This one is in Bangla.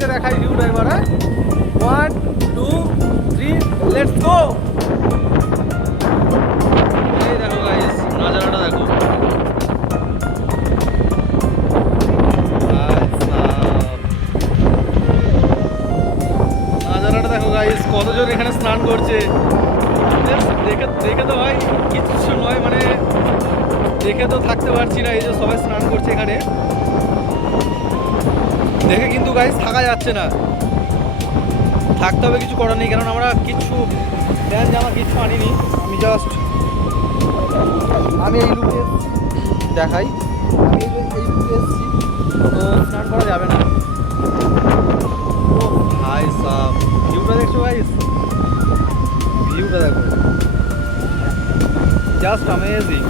তোমাদেরকে দেখাই ভিউটা এবার। 1 2 3 লেটস গো। এই দেখো গাইস, নজারাটা দেখো। নজারাটা দেখো গাইস, কতজন এখানে স্নান করছে। দেখে দেখে তো ভাই কিচ্ছু নয়, মানে দেখে তো থাকতে পারছি না। এই যে সবাই স্নান করছে এখানে, দেখে কিন্তু গাইস থাকা যাচ্ছে না। থাকতে হবে, কিছু করার নেই, কারণ আমরা কিচ্ছু প্যান্ট জামা কিচ্ছু আনিনি। আমি এই লুকে দেখাই, আমি এই লুকে এসেছি, তো স্নান করা যাবে না। ও ভাই সাব, ভিউটা দেখছো গাইস, ভিউটা দেখো, জাস্ট অ্যামেজিং।